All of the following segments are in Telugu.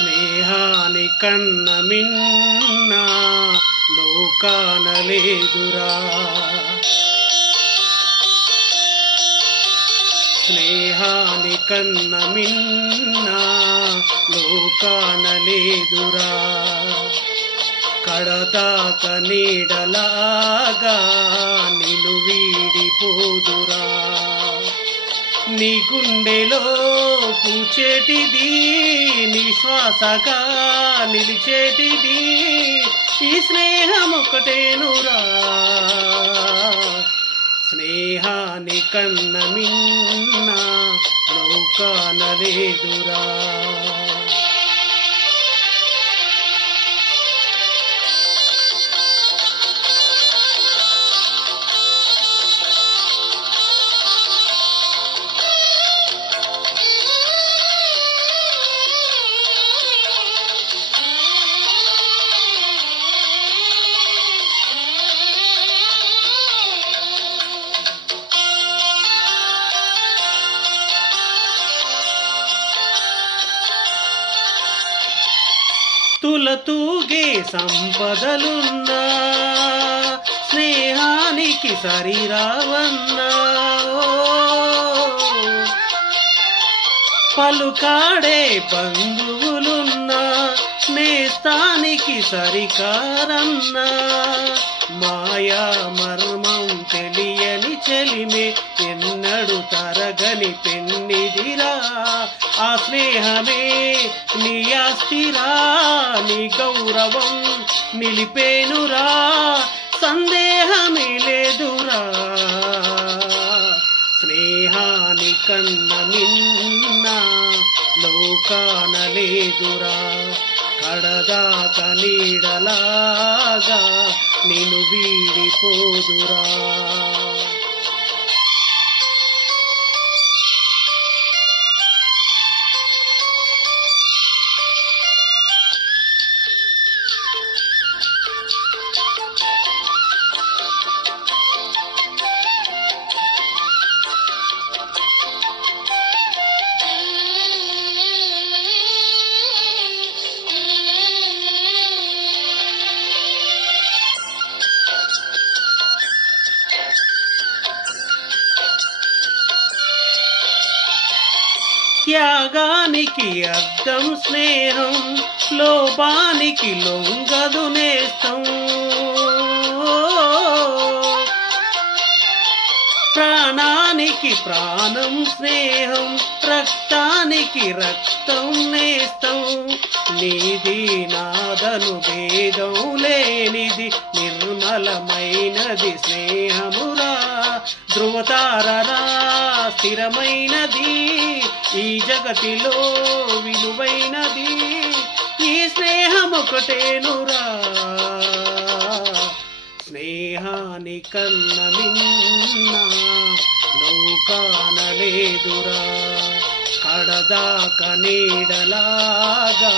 స్నేహాని కన్న మిన్నా లోకానలేదురా స్నేహాని కన్న మిన్నా లోకానలేదురా కడతాక నీడలాగా నిలు వీడిపోదురా. నీ గుండెలో పూచేటిది నిశ్వాసగా నిలిచేటిది. ఈ స్నేహం ఒకటేనురా స్నేహాని కన్న మిన్న లోకాన లేదురా. తులతూగే సంపదలున్నా స్నేహానికి సరిరావన్నా పలుకాడే బంధువులున్నా స్నేహానికి సరికారన్నా మాయా మర్మం తెలియని చెలిమే ఎన్నడు తరగని పెన్నిదిరా. ఆ స్నేహమే నీ ఆస్తిరా నీ గౌరవం నిలిపేనురా సందేహమే లేదురా. స్నేహాని కన్న నిన్న లోకాన లేదురా. కడదాక నీడలాగా నిన్ను వీడిపోదురా. త్యాగానికి అర్థం స్నేహం లోపానికి లొంగదు నేస్తం. ప్రాణానికి ప్రాణం స్నేహం రక్తానికి రక్తం నేస్తం. నీది నాదను భేదం లేనిది నిర్మలమైనది స్నేహమురా. ధృవతారరా స్థిరమైనది. ఈ జగతిలో విలువైనది ఈ స్నేహం ఒకటేనురా. స్నేహాని కన్న నిన్న లోకాన లేదురా. కడదాక నీడలాగా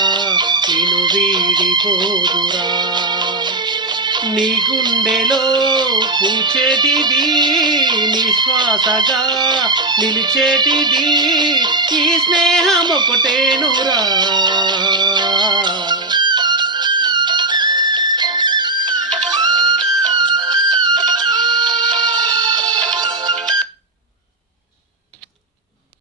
నిను వీడిపోదురా నీ గుండెలో పూచేటిది నిశ్వాసగా నిలిచేటిది ఈ స్నేహం ఒకటేనురా